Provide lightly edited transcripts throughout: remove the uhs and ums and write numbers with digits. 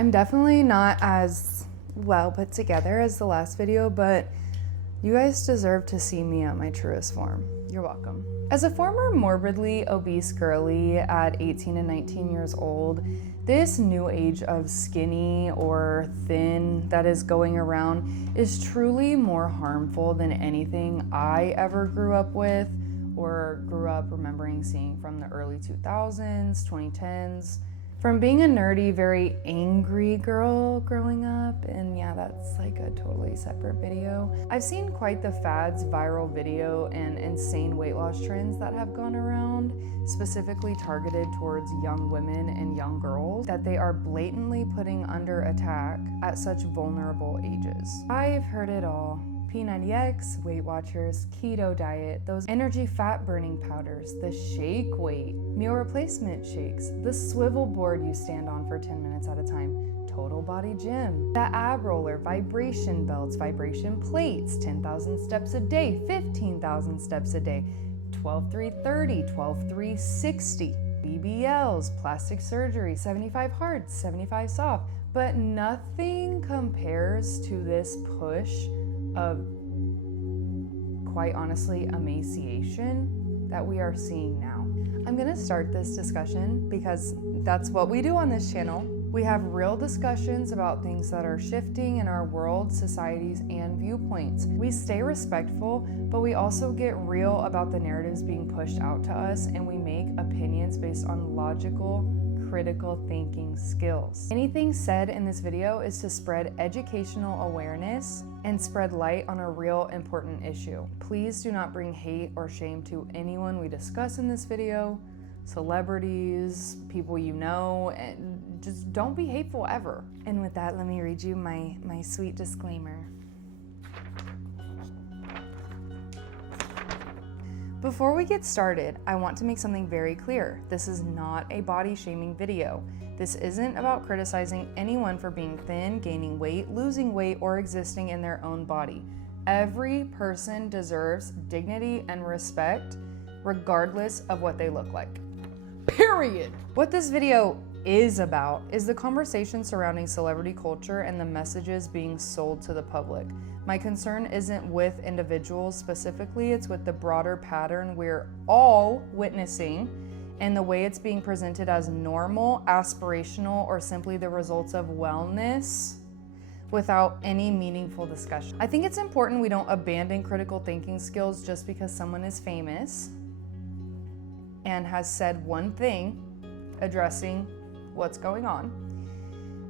I'm definitely not as well put together as the last video, but you guys deserve to see me at my truest form. You're welcome. As a former morbidly obese girly at 18 and 19 years old, this new age of skinny or thin that is going around is truly more harmful than anything I ever grew up with or grew up remembering seeing from the early 2000s, 2010s. From being a nerdy, very angry girl growing up, and yeah, that's like a totally separate video. I've seen quite the fads, viral video, and insane weight loss trends that have gone around, specifically targeted towards young women and young girls, that they are blatantly putting under attack at such vulnerable ages. I've heard it all. P90X, Weight Watchers, keto diet, those energy fat burning powders, the shake weight, meal replacement shakes, the swivel board you stand on for 10 minutes at a time, total body gym, the ab roller, vibration belts, vibration plates, 10,000 steps a day, 15,000 steps a day, 12-3-30, 12-3-60, BBLs, plastic surgery, 75 hard, 75 soft, but nothing compares to this push of, quite honestly, emaciation that we are seeing now. I'm gonna start this discussion because that's what we do on this channel. We have real discussions about things that are shifting in our world, societies, and viewpoints. We stay respectful, but we also get real about the narratives being pushed out to us, and we make opinions based on logical, critical thinking skills. Anything said in this video is to spread educational awareness and spread light on a real important issue. Please do not bring hate or shame to anyone we discuss in this video, celebrities, people you know, and just don't be hateful ever. And with that, let me read you my sweet disclaimer. Before we get started, I want to make something very clear. This is not a body shaming video. This isn't about criticizing anyone for being thin, gaining weight, losing weight, or existing in their own body. Every person deserves dignity and respect, regardless of what they look like. Period. What this video is about is the conversation surrounding celebrity culture and the messages being sold to the public. My concern isn't with individuals specifically, it's with the broader pattern we're all witnessing and the way it's being presented as normal, aspirational, or simply the results of wellness without any meaningful discussion. I think it's important we don't abandon critical thinking skills just because someone is famous and has said one thing addressing what's going on.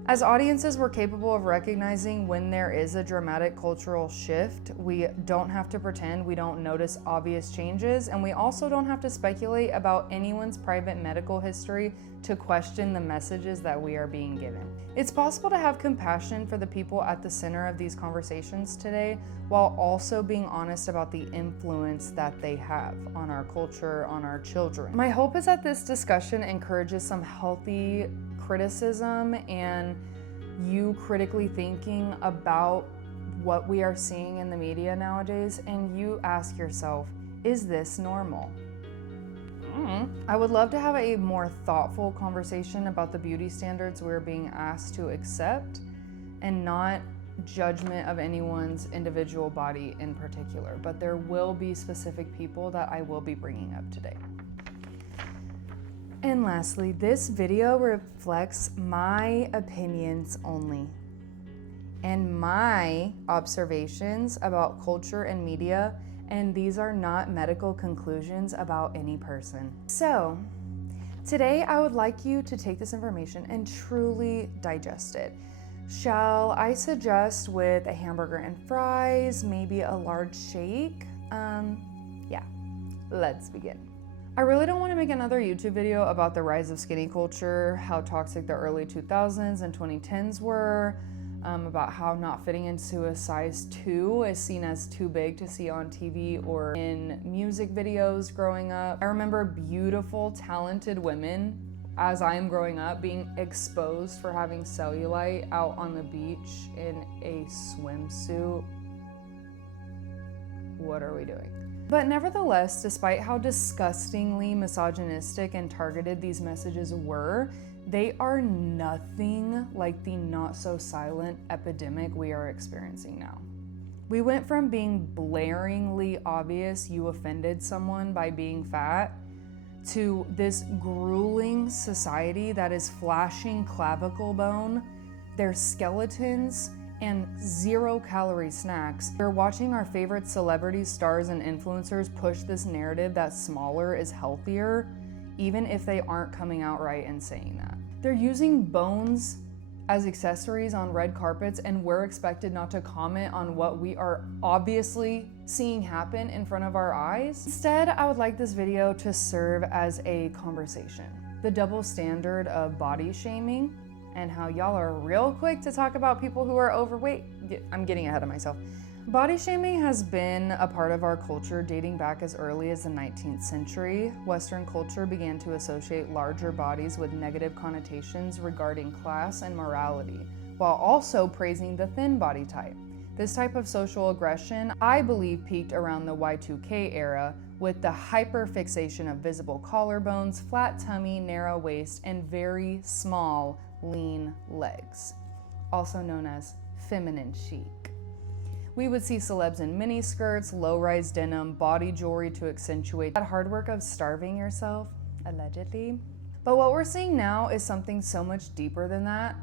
As audiences, we're capable of recognizing when there is a dramatic cultural shift. We don't have to pretend we don't notice obvious changes, and we also don't have to speculate about anyone's private medical history to question the messages that we are being given. It's possible to have compassion for the people at the center of these conversations today, while also being honest about the influence that they have on our culture, on our children. My hope is that this discussion encourages some healthy criticism and you critically thinking about what we are seeing in the media nowadays, and you ask yourself, is this normal? I would love to have a more thoughtful conversation about the beauty standards we're being asked to accept and not judgment of anyone's individual body in particular, but there will be specific people that I will be bringing up today. And lastly, this video reflects my opinions only and my observations about culture and media, and these are not medical conclusions about any person. So, today I would like you to take this information and truly digest it. Shall I suggest with a hamburger and fries, maybe a large shake? Yeah, let's begin. I really don't want to make another YouTube video about the rise of skinny culture, how toxic the early 2000s and 2010s were, about how not fitting into a size 2 is seen as too big to see on TV or in music videos growing up. I remember beautiful, talented women, as I am growing up, being exposed for having cellulite out on the beach in a swimsuit. What are we doing? But nevertheless, despite how disgustingly misogynistic and targeted these messages were, they are nothing like the not-so-silent epidemic we are experiencing now. We went from being blaringly obvious you offended someone by being fat to this grueling society that is flashing clavicle bone, their skeletons, and 0-calorie snacks. We're watching our favorite celebrities, stars, and influencers push this narrative that smaller is healthier, even if they aren't coming out right and saying that. They're using bones as accessories on red carpets, and we're expected not to comment on what we are obviously seeing happen in front of our eyes. Instead, I would like this video to serve as a conversation. The double standard of body shaming and how y'all are real quick to talk about people who are overweight. I'm getting ahead of myself. Body shaming has been a part of our culture dating back as early as the 19th century. Western culture began to associate larger bodies with negative connotations regarding class and morality, while also praising the thin body type. This type of social aggression, I believe, peaked around the Y2K era with the hyperfixation of visible collarbones, flat tummy, narrow waist, and very small, lean legs, also known as feminine chic. We would see celebs in mini skirts, low-rise denim, body jewelry to accentuate that hard work of starving yourself, allegedly. But what we're seeing now is something so much deeper than that.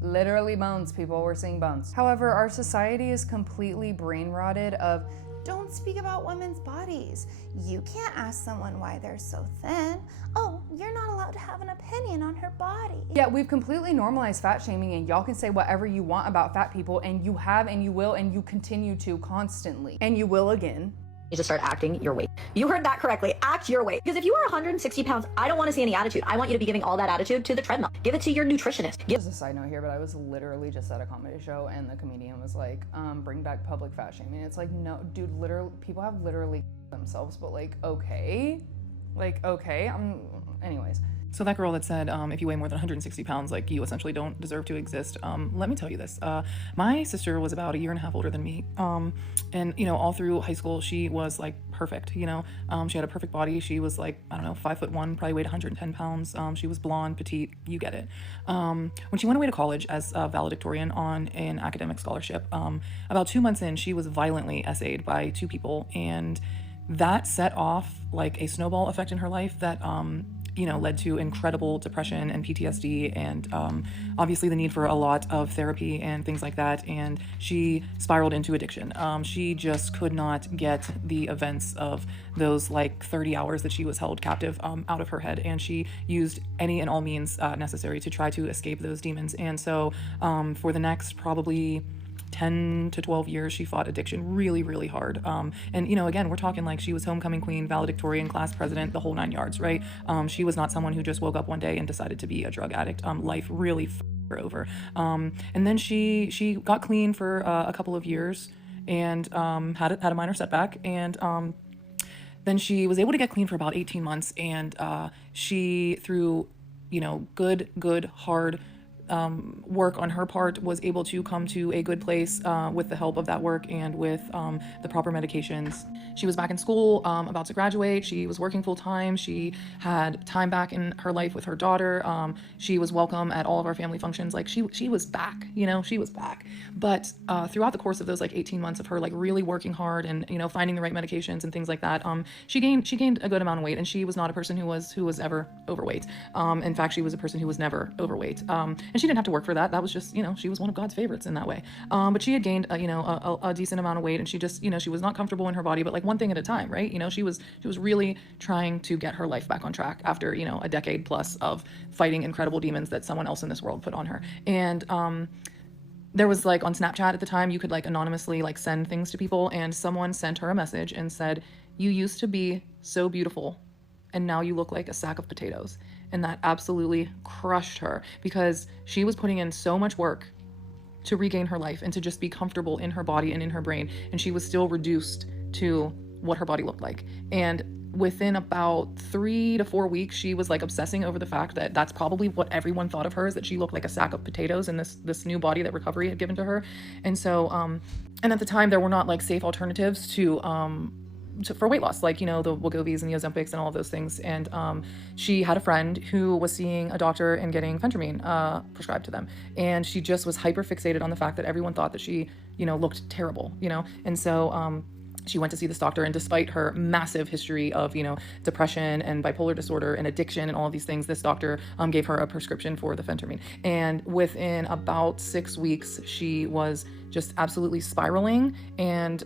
Literally bones, people, we're seeing bones. However, our society is completely brain-rotted of, don't speak about women's bodies. You can't ask someone why they're so thin. Oh, you're not allowed to have an opinion on her body. Yeah, we've completely normalized fat shaming, and y'all can say whatever you want about fat people, and you have, and you will, and you continue to constantly. And you will again. You just start acting your weight. You heard that correctly. Act your weight. Because if you are 160 pounds, I don't want to see any attitude. I want you to be giving all that attitude to the treadmill. Give it to your nutritionist. Just a side note here, but I was literally just at a comedy show and the comedian was like, bring back public fat shaming. It's like, no, dude, literally, people have literally themselves, but like, okay. Anyways. So that girl that said, if you weigh more than 160 pounds, like, you essentially don't deserve to exist. Let me tell you this. My sister was about 1.5 years older than me. And, you know, all through high school, she was like perfect, you know. She had a perfect body. She was like, I don't know, 5'1", probably weighed 110 pounds. She was blonde, petite, you get it. When she went away to college as a valedictorian on an academic scholarship, about 2 months in, she was violently essayed by 2 people. And that set off like a snowball effect in her life that, you know, led to incredible depression and PTSD and obviously the need for a lot of therapy and things like that. And she spiraled into addiction. She just could not get the events of those like 30 hours that she was held captive out of her head. And she used any and all means necessary to try to escape those demons. And so for the next probably 10 to 12 years, she fought addiction really, really hard. And, you know, again, we're talking like she was homecoming queen, valedictorian, class president, the whole 9 yards, right? She was not someone who just woke up one day and decided to be a drug addict. Life really f***ed her over. And then she got clean for a couple of years and had a minor setback. And then she was able to get clean for about 18 months. And she, through, you know, good, hard work on her part, was able to come to a good place with the help of that work and with the proper medications. She was back in school, about to graduate. She was working full time. She had time back in her life with her daughter. She was welcome at all of our family functions. Like she was back, you know, she was back. But throughout the course of those like 18 months of her like really working hard and, you know, finding the right medications and things like that, she gained a good amount of weight, and she was not a person who was ever overweight. In fact, she was a person who was never overweight. And she didn't have to work for that. That was just, you know, she was one of God's favorites in that way. But she had gained, you know, a decent amount of weight, and she just, you know, she was not comfortable in her body, but like one thing at a time, right? You know, she was really trying to get her life back on track after, you know, a decade plus of fighting incredible demons that someone else in this world put on her. And there was like on Snapchat at the time, you could like anonymously like send things to people, and someone sent her a message and said, "You used to be so beautiful, and now you look like a sack of potatoes." And that absolutely crushed her, because she was putting in so much work to regain her life and to just be comfortable in her body and in her brain. And she was still reduced to what her body looked like. And within about 3 to 4 weeks, she was like obsessing over the fact that that's probably what everyone thought of her, is that she looked like a sack of potatoes in this new body that recovery had given to her. And so, and at the time there were not like safe alternatives to for weight loss, like, you know, the Wegovy's and the Ozempics and all of those things. And she had a friend who was seeing a doctor and getting phentermine prescribed to them. And she just was hyper fixated on the fact that everyone thought that she, you know, looked terrible, you know? And so she went to see this doctor, and despite her massive history of, you know, depression and bipolar disorder and addiction and all of these things, this doctor gave her a prescription for the phentermine. And within about 6 weeks, she was just absolutely spiraling, and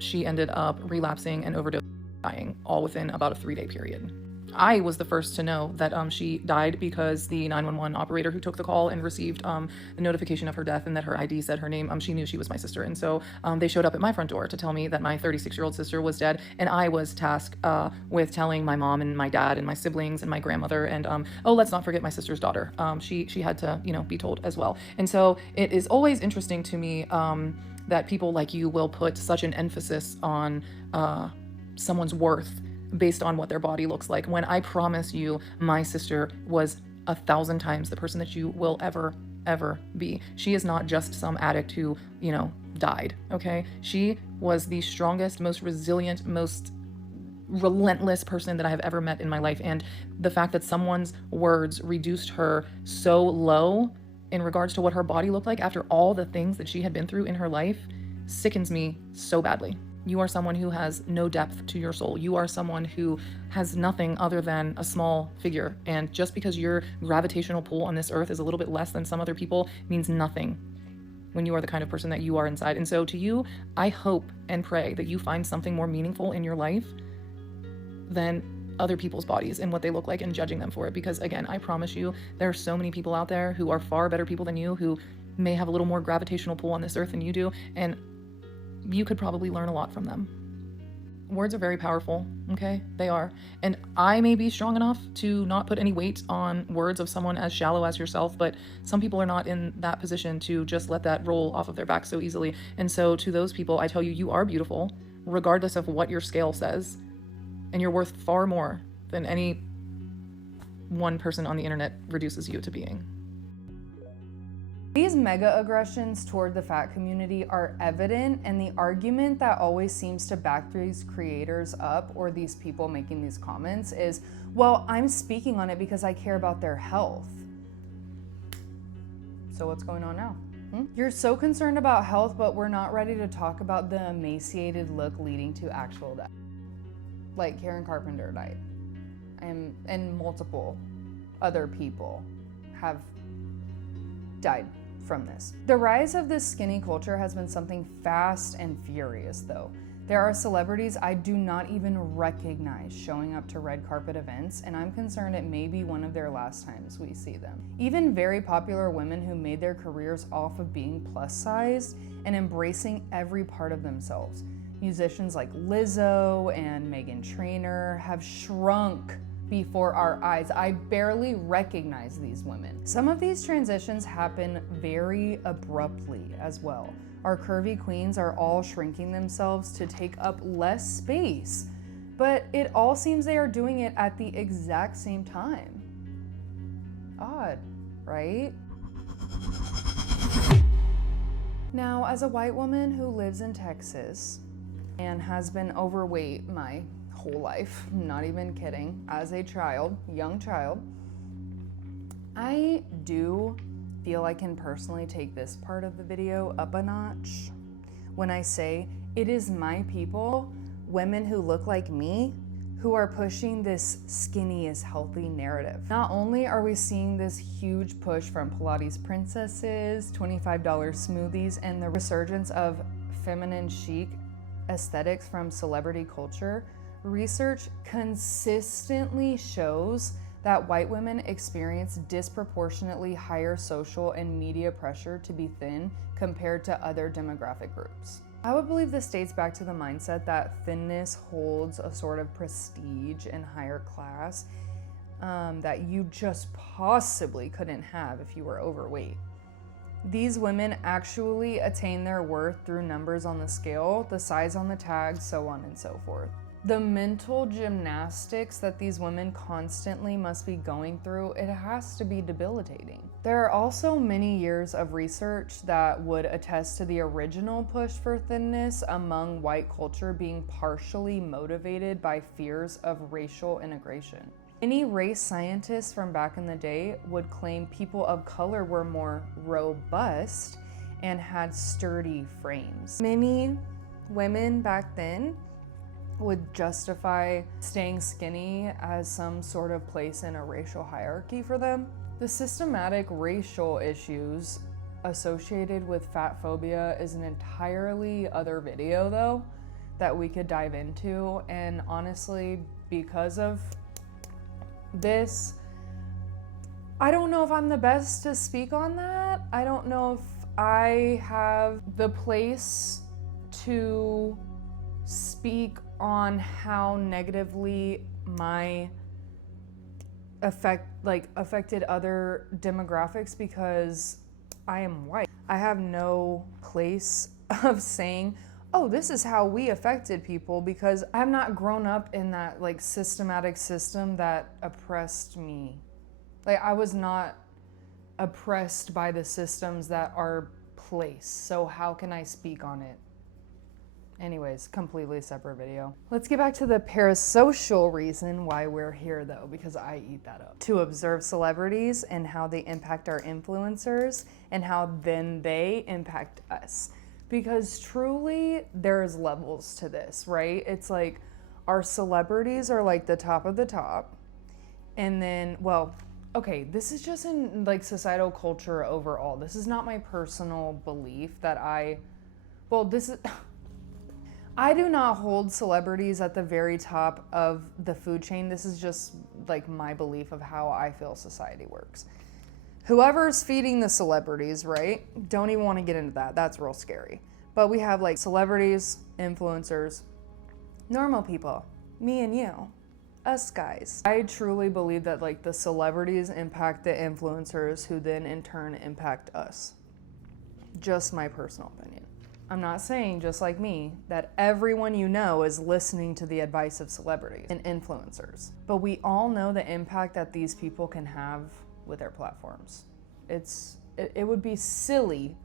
she ended up relapsing and overdosing, dying, all within about a 3-day period. I was the first to know that she died because the 911 operator who took the call and received the notification of her death and that her ID said her name, she knew she was my sister. And so they showed up at my front door to tell me that my 36-year-old sister was dead. And I was tasked with telling my mom and my dad and my siblings and my grandmother. And oh, let's not forget my sister's daughter. She had to, you know, be told as well. And so it is always interesting to me that people like you will put such an emphasis on someone's worth based on what their body looks like, when I promise you my sister was 1,000 times the person that you will ever be. She is not just some addict who, you know, died, okay? She was the strongest, most resilient, most relentless person that I have ever met in my life. And the fact that someone's words reduced her so low in regards to what her body looked like after all the things that she had been through in her life sickens me so badly. You are someone who has no depth to your soul. You are someone who has nothing other than a small figure. And just because your gravitational pull on this earth is a little bit less than some other people means nothing when you are the kind of person that you are inside. And so to you, I hope and pray that you find something more meaningful in your life than other people's bodies and what they look like and judging them for it. Because again, I promise you, there are so many people out there who are far better people than you, who may have a little more gravitational pull on this earth than you do. And you could probably learn a lot from them. Words are very powerful, okay? They are. And I may be strong enough to not put any weight on words of someone as shallow as yourself, but some people are not in that position to just let that roll off of their back so easily. And so to those people, I tell you, you are beautiful, regardless of what your scale says. And you're worth far more than any one person on the internet reduces you to being. These mega aggressions toward the fat community are evident, and the argument that always seems to back these creators up, or these people making these comments, is, well, I'm speaking on it because I care about their health. So what's going on now? You're so concerned about health, but we're not ready to talk about the emaciated look leading to actual death. Like Karen Carpenter died, and multiple other people have died from this. The rise of this skinny culture has been something fast and furious, though. There are celebrities I do not even recognize showing up to red carpet events, and I'm concerned it may be one of their last times we see them. Even very popular women who made their careers off of being plus sized and embracing every part of themselves. Musicians like Lizzo and Meghan Trainor have shrunk before our eyes. I barely recognize these women. Some of these transitions happen very abruptly as well. Our curvy queens are all shrinking themselves to take up less space, but it all seems they are doing it at the exact same time. Odd, right? Now, as a white woman who lives in Texas and has been overweight my whole life, I'm not even kidding, as a child, young child, I do feel I can personally take this part of the video up a notch when I say it is my people, women who look like me, who are pushing this skinny is healthy narrative. Not only are we seeing this huge push from Pilates princesses, $25 smoothies, and the resurgence of feminine chic aesthetics from celebrity culture, research consistently shows that white women experience disproportionately higher social and media pressure to be thin compared to other demographic groups. I would believe this dates back to the mindset that thinness holds a sort of prestige and higher class that you just possibly couldn't have if you were overweight. These women actually attain their worth through numbers on the scale, the size on the tag, so on and so forth. The mental gymnastics that these women constantly must be going through, it has to be debilitating. There are also many years of research that would attest to the original push for thinness among white culture being partially motivated by fears of racial integration. Many race scientists from back in the day would claim people of color were more robust and had sturdy frames. Many women back then would justify staying skinny as some sort of place in a racial hierarchy for them. The systematic racial issues associated with fat phobia is an entirely other video though that we could dive into, and honestly, because of this, I don't know if I'm the best to speak on that. I don't know if I have the place to speak on how negatively my affected other demographics because I am white. I have no place of saying, oh, this is how we affected people, because I have not grown up in that like systematic system that oppressed me. Like, I was not oppressed by the systems that are placed, so how can I speak on it? Anyways, completely separate video. Let's get back to the parasocial reason why we're here though, because I eat that up. To observe celebrities and how they impact our influencers and how then they impact us. Because truly there's levels to this, right? It's like our celebrities are like the top of the top. And then, well, okay, this is just in like societal culture overall. This is not my personal belief that I do not hold celebrities at the very top of the food chain. This is just like my belief of how I feel society works. Whoever's feeding the celebrities, right? Don't even want to get into that. That's real scary. But we have like celebrities, influencers, normal people, me and you, us guys. I truly believe that like the celebrities impact the influencers who then in turn impact us. Just my personal opinion. I'm not saying, just like me, that everyone you know is listening to the advice of celebrities and influencers. But we all know the impact that these people can have with their platforms. It would be silly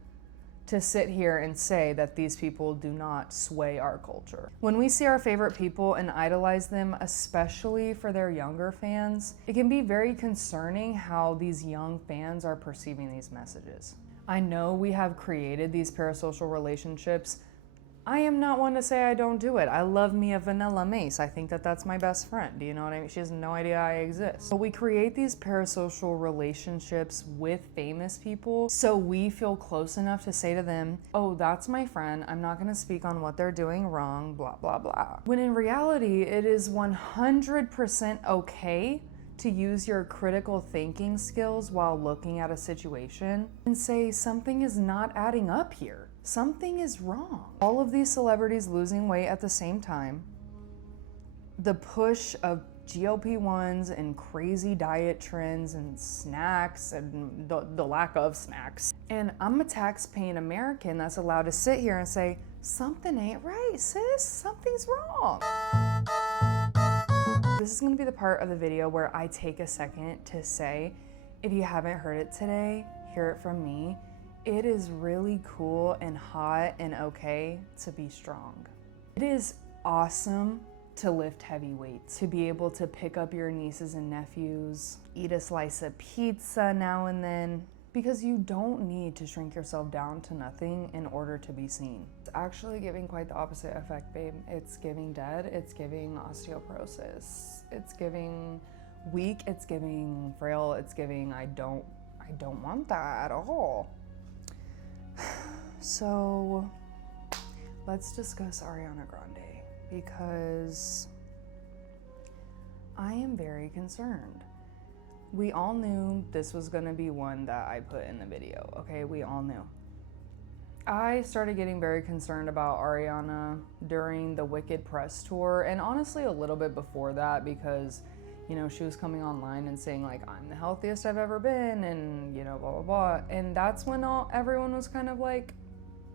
to sit here and say that these people do not sway our culture. When we see our favorite people and idolize them, especially for their younger fans, it can be very concerning how these young fans are perceiving these messages. I know we have created these parasocial relationships. I am not one to say I don't do it. I love me a vanilla mace. I think that that's my best friend. Do you know what I mean? She has no idea I exist. But we create these parasocial relationships with famous people so we feel close enough to say to them, oh, that's my friend. I'm not gonna speak on what they're doing wrong, blah, blah, blah. When in reality, it is 100% okay to use your critical thinking skills while looking at a situation and say something is not adding up here. Something is wrong. All of these celebrities losing weight at the same time, the push of GLP-1s and crazy diet trends and snacks and the lack of snacks. And I'm a tax-paying American that's allowed to sit here and say, something ain't right, sis, something's wrong. This is gonna be the part of the video where I take a second to say, if you haven't heard it today, hear it from me. It is really cool and hot and okay to be strong. It is awesome to lift heavy weights, to be able to pick up your nieces and nephews, eat a slice of pizza now and then, because you don't need to shrink yourself down to nothing in order to be seen. It's actually giving quite the opposite effect, babe. It's giving dead, it's giving osteoporosis, it's giving weak, it's giving frail, it's giving I don't want that at all. So let's discuss Ariana Grande, because I am very concerned. We all knew this was gonna be one that I put in the video, okay? We all knew. I started getting very concerned about Ariana during the Wicked press tour, and honestly a little bit before that, because, you know, she was coming online and saying like, I'm the healthiest I've ever been, and you know, blah, blah, blah. And that's when everyone was kind of like,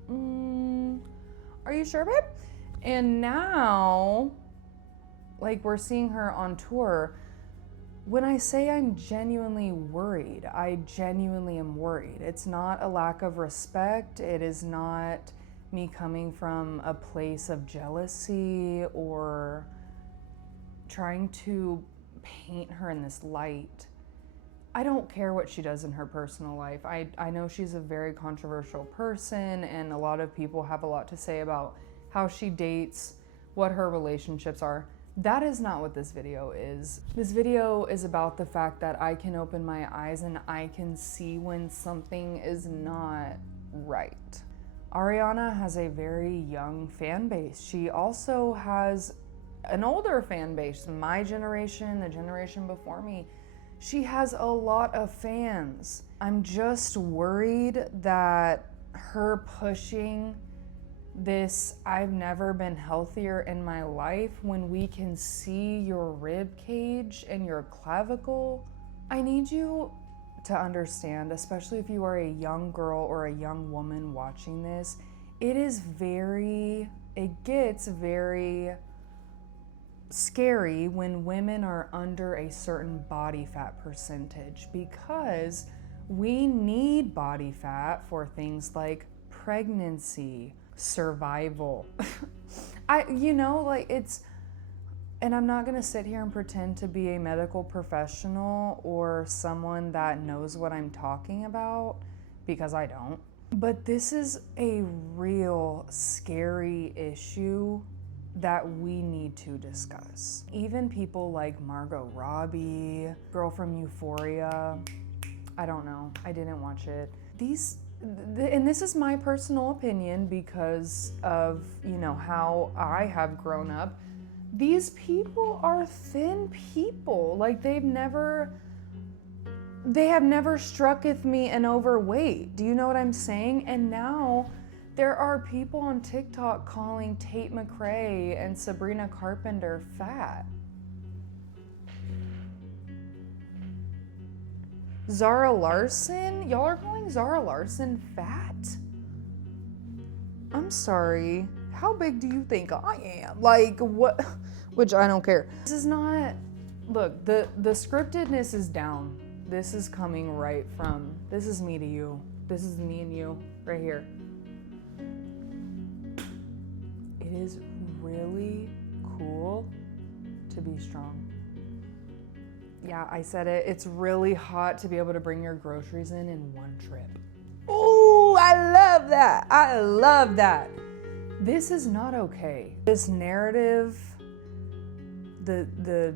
are you sure, babe? And now Like, we're seeing her on tour. When I say I'm genuinely worried, I genuinely am worried. It's not a lack of respect. It is not me coming from a place of jealousy or trying to paint her in this light. I don't care what she does in her personal life. I know she's a very controversial person, and a lot of people have a lot to say about how she dates, what her relationships are. That is not what this video is. This video is about the fact that I can open my eyes and I can see when something is not right. Ariana has a very young fan base. She also has an older fan base, my generation, the generation before me. She has a lot of fans. I'm just worried that her pushing this "I've never been healthier in my life" when we can see your rib cage and your clavicle. I need you to understand, especially if you are a young girl or a young woman watching this, it gets very scary when women are under a certain body fat percentage, because we need body fat for things like pregnancy, survival. And I'm not gonna sit here and pretend to be a medical professional or someone that knows what I'm talking about, because I don't. But this is a real scary issue that we need to discuss. Even people like Margot Robbie, girl from Euphoria, I don't know, I didn't watch it. And this is my personal opinion because of, how I have grown up. These people are thin people. Like, they have never struck with me an overweight. Do you know what I'm saying? And now there are people on TikTok calling Tate McRae and Sabrina Carpenter fat. Zara Larsson? Y'all are calling Zara Larsson fat? I'm sorry. How big do you think I am? Like, what? Which I don't care. This is not, look, the scriptedness is down. This is coming right from, this is me to you. This is me and you right here. It is really cool to be strong. Yeah, I said it. It's really hot to be able to bring your groceries in one trip. Ooh, I love that. I love that. This is not okay. This narrative, the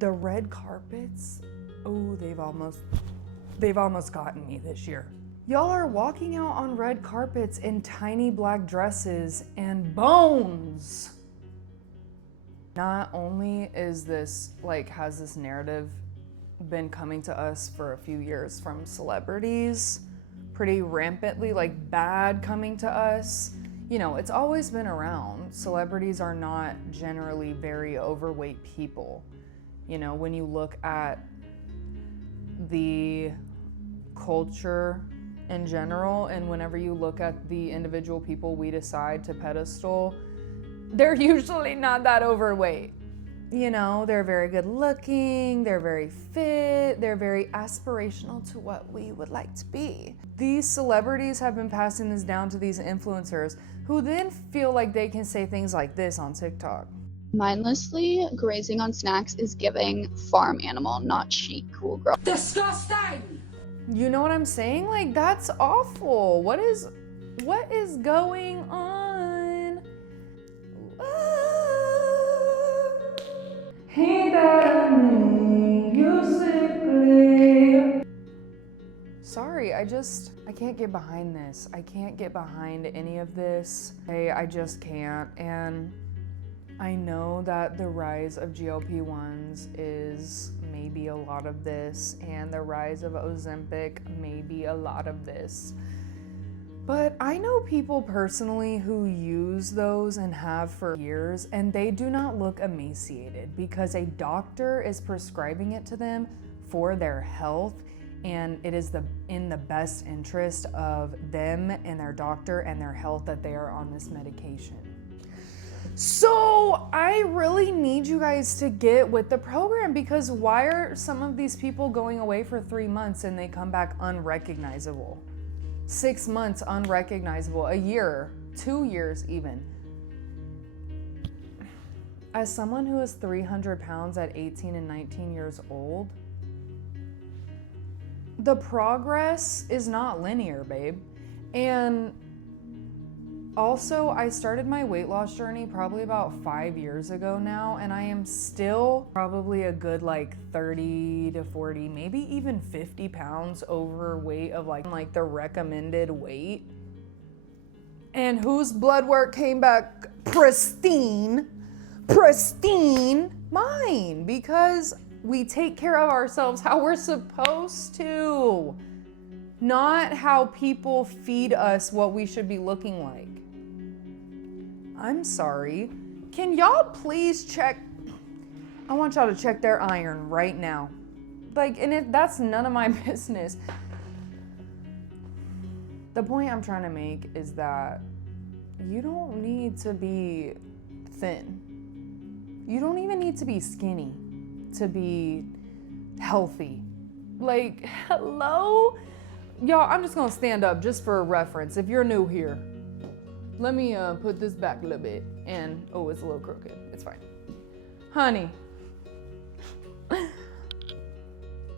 red carpets, oh, they've almost gotten me this year. Y'all are walking out on red carpets in tiny black dresses and bones. Not only is this, has this narrative been coming to us for a few years from celebrities, pretty rampantly, bad coming to us. It's always been around. Celebrities are not generally very overweight people. When you look at the culture in general, and whenever you look at the individual people we decide to pedestal, they're usually not that overweight. They're very good looking, they're very fit, they're very aspirational to what we would like to be. These celebrities have been passing this down to these influencers who then feel like they can say things like this on TikTok. Mindlessly grazing on snacks is giving farm animal, not chic cool girl. Disgusting! You know what I'm saying? That's awful. What is going on? Ain't that me, you sickly. Sorry, I can't get behind this. I can't get behind any of this. I just can't. And I know that the rise of GLP-1s is maybe a lot of this, and the rise of Ozempic may be a lot of this. But I know people personally who use those and have for years, and they do not look emaciated because a doctor is prescribing it to them for their health, and it is in the best interest of them and their doctor and their health that they are on this medication. So I really need you guys to get with the program, because why are some of these people going away for 3 months and they come back unrecognizable? 6 months unrecognizable, a year, 2 years even. As someone who is 300 pounds at 18 and 19 years old, the progress is not linear, babe. And also, I started my weight loss journey probably about 5 years ago now, and I am still probably a good like 30 to 40, maybe even 50 pounds overweight of like the recommended weight. And whose blood work came back pristine? Mine, because we take care of ourselves how we're supposed to, not how people feed us what we should be looking like. I'm sorry. Can y'all please check? I want y'all to check their iron right now. And that's none of my business. The point I'm trying to make is that you don't need to be thin. You don't even need to be skinny to be healthy. Like, hello? Y'all, I'm just gonna stand up just for a reference. If you're new here, let me put this back a little bit. And, oh, it's a little crooked. It's fine. Honey,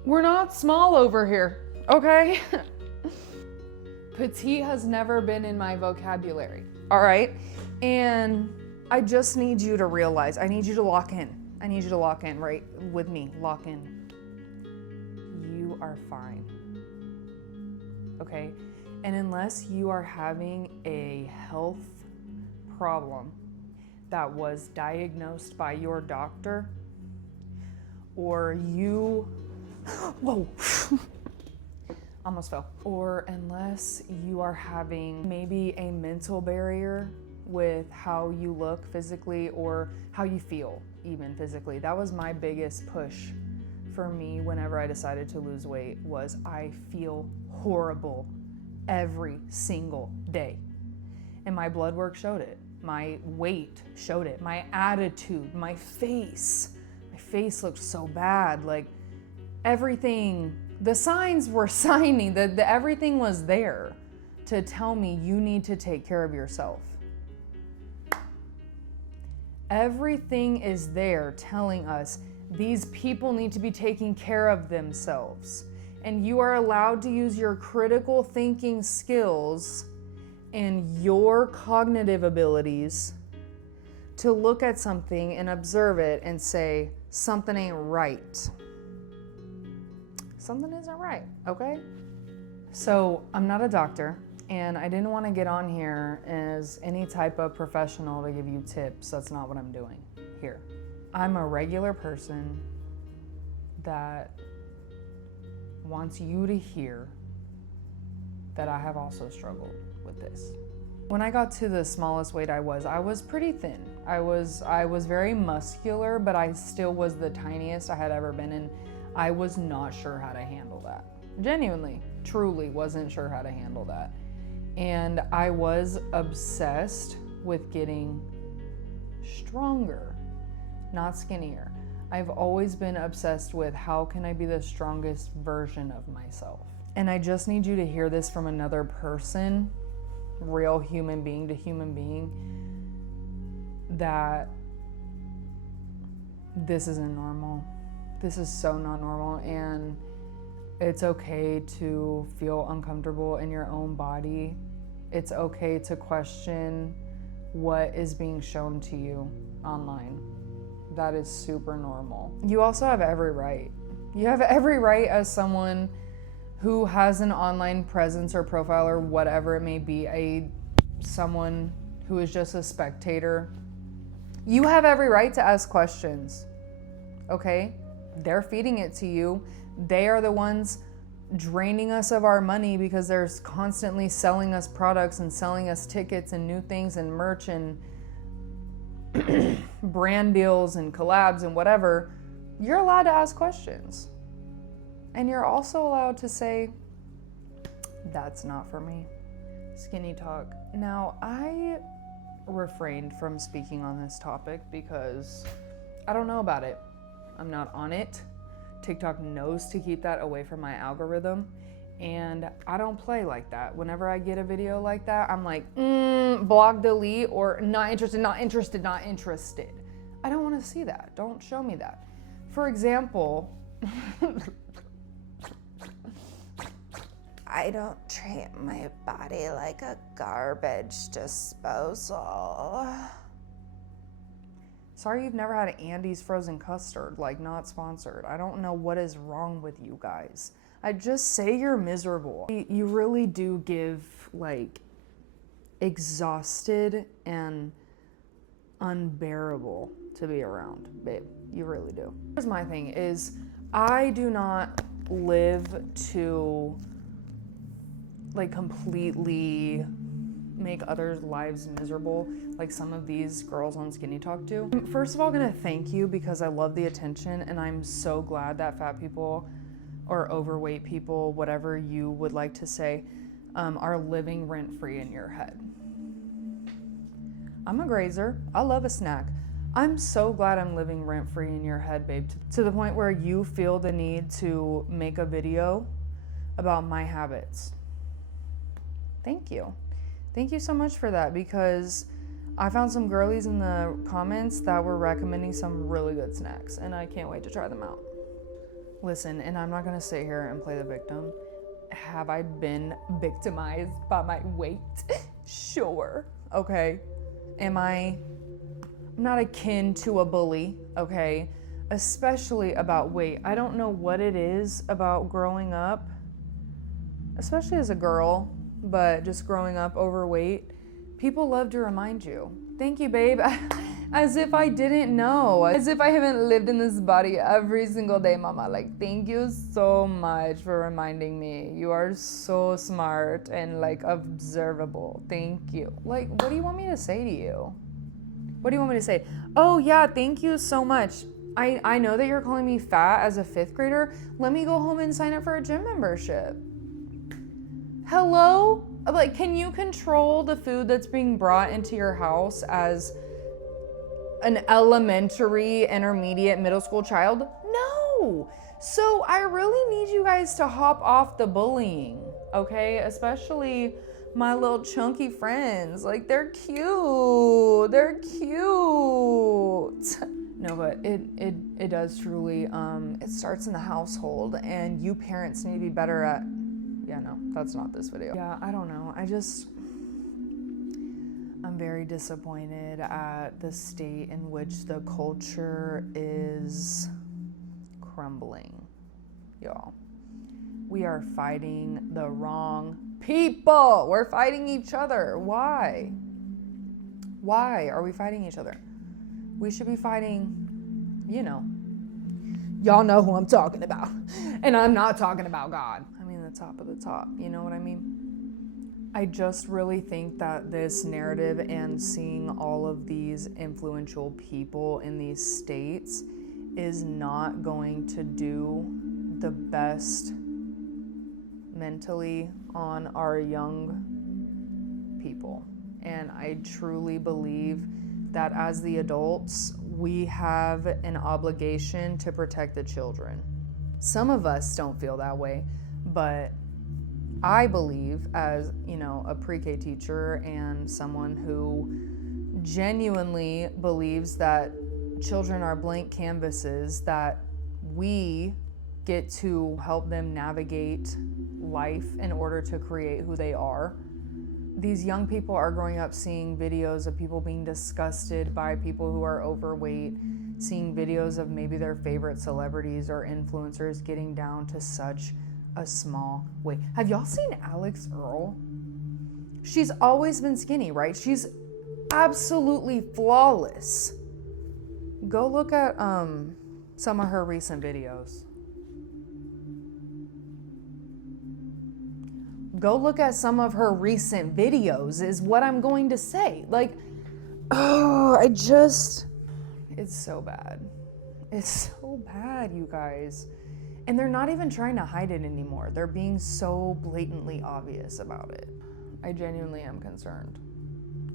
we're not small over here, okay? Petite has never been in my vocabulary, all right? And I just need you to realize, I need you to lock in. I need you to lock in right with me. Lock in. You are fine. Okay? And unless you are having a health problem that was diagnosed by your doctor, or you, whoa, almost fell. Or unless you are having maybe a mental barrier with how you look physically or how you feel even physically. That was my biggest push for me whenever I decided to lose weight, was I feel horrible every single day. And my blood work showed it. My weight showed it. My attitude, my face looked so bad. Like everything, the signs were signing, everything was there to tell me you need to take care of yourself. Everything is there telling us these people need to be taking care of themselves. And you are allowed to use your critical thinking skills and your cognitive abilities to look at something and observe it and say, something ain't right. Something isn't right, okay? So I'm not a doctor, and I didn't want to get on here as any type of professional to give you tips. That's not what I'm doing here. I'm a regular person that wants you to hear that I have also struggled with this. When I got to the smallest weight I was pretty thin. I was very muscular, but I still was the tiniest I had ever been, and I was not sure how to handle that. Genuinely, truly wasn't sure how to handle that. And I was obsessed with getting stronger, not skinnier. I've always been obsessed with how can I be the strongest version of myself. And I just need you to hear this from another person, real human being to human being, that this isn't normal. This is so not normal, and it's okay to feel uncomfortable in your own body. It's okay to question what is being shown to you online. That is super normal. You also have every right. You have every right as someone who has an online presence or profile or whatever it may be, someone who is just a spectator. You have every right to ask questions, okay? They're feeding it to you. They are the ones draining us of our money because they're constantly selling us products and selling us tickets and new things and merch and brand deals and collabs and whatever. You're allowed to ask questions. And you're also allowed to say, that's not for me. SkinnyTok. Now, I refrained from speaking on this topic because I don't know about it. I'm not on it. TikTok knows to keep that away from my algorithm, and I don't play like that. Whenever I get a video like that, I'm like, block, delete, or not interested, not interested, not interested. I don't want to see that. Don't show me that. For example, I don't treat my body like a garbage disposal. Sorry you've never had Andy's frozen custard, like not sponsored. I don't know what is wrong with you guys. I just say you're miserable. You really do give like exhausted and unbearable to be around, babe. You really do. Here's my thing is I do not live to like completely make others' lives miserable like some of these girls on SkinnyTok do. First of all, I'm gonna thank you because I love the attention, and I'm so glad that fat people or overweight people, whatever you would like to say, are living rent-free in your head. I'm a grazer. I love a snack. I'm so glad I'm living rent-free in your head, babe, to the point where you feel the need to make a video about my habits. Thank you. Thank you so much for that, because I found some girlies in the comments that were recommending some really good snacks, and I can't wait to try them out. Listen, and I'm not gonna sit here and play the victim. Have I been victimized by my weight? Sure, okay. I'm not akin to a bully, okay? Especially about weight. I don't know what it is about growing up, especially as a girl, but just growing up overweight. People love to remind you. Thank you, babe. As if I didn't know. As if I haven't lived in this body every single day, mama. Like, thank you so much for reminding me. You are so smart and like observable. Thank you. Like, what do you want me to say to you? What do you want me to say? Oh yeah, thank you so much. I know that you're calling me fat as a 5th grader. Let me go home and sign up for a gym membership. Hello? Like, can you control the food that's being brought into your house as an elementary, intermediate, middle school child? No. So I really need you guys to hop off the bullying, okay? Especially my little chunky friends. Like, they're cute. They're cute. No, but it does truly, it starts in the household, and you parents need to be better at, yeah, no, that's not this video. Yeah, I don't know. I'm very disappointed at the state in which the culture is crumbling, y'all. We are fighting the wrong people. We're fighting each other. Why? Why are we fighting each other? We should be fighting, you know. Y'all know who I'm talking about. And I'm not talking about God. I mean, the top of the top, you know what I mean? I just really think that this narrative and seeing all of these influential people in these states is not going to do the best mentally on our young people. And I truly believe that as the adults, we have an obligation to protect the children. Some of us don't feel that way, but I believe, as you know, a pre-K teacher and someone who genuinely believes that children are blank canvases, that we get to help them navigate life in order to create who they are. These young people are growing up seeing videos of people being disgusted by people who are overweight, seeing videos of maybe their favorite celebrities or influencers getting down to such a small weight. Have y'all seen Alex Earl? She's always been skinny, right? She's absolutely flawless. Go look at some of her recent videos. Go look at some of her recent videos is what I'm going to say. Like, oh, it's so bad. It's so bad, you guys. And they're not even trying to hide it anymore. They're being so blatantly obvious about it. I genuinely am concerned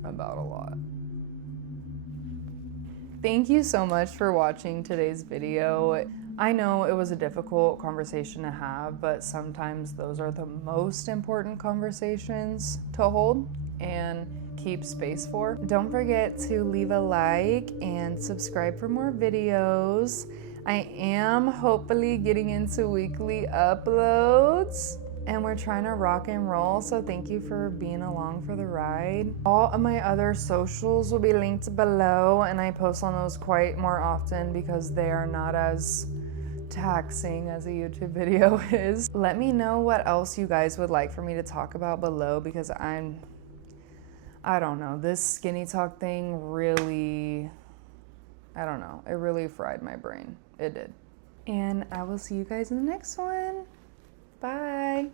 about a lot. Thank you so much for watching today's video. I know it was a difficult conversation to have, but sometimes those are the most important conversations to hold and keep space for. Don't forget to leave a like and subscribe for more videos. I am hopefully getting into weekly uploads, and we're trying to rock and roll, so thank you for being along for the ride. All of my other socials will be linked below, and I post on those quite more often because they are not as taxing as a YouTube video is. Let me know what else you guys would like for me to talk about below, because I don't know, this SkinnyTok thing really, I don't know, it really fried my brain. It did. And I will see you guys in the next one. Bye.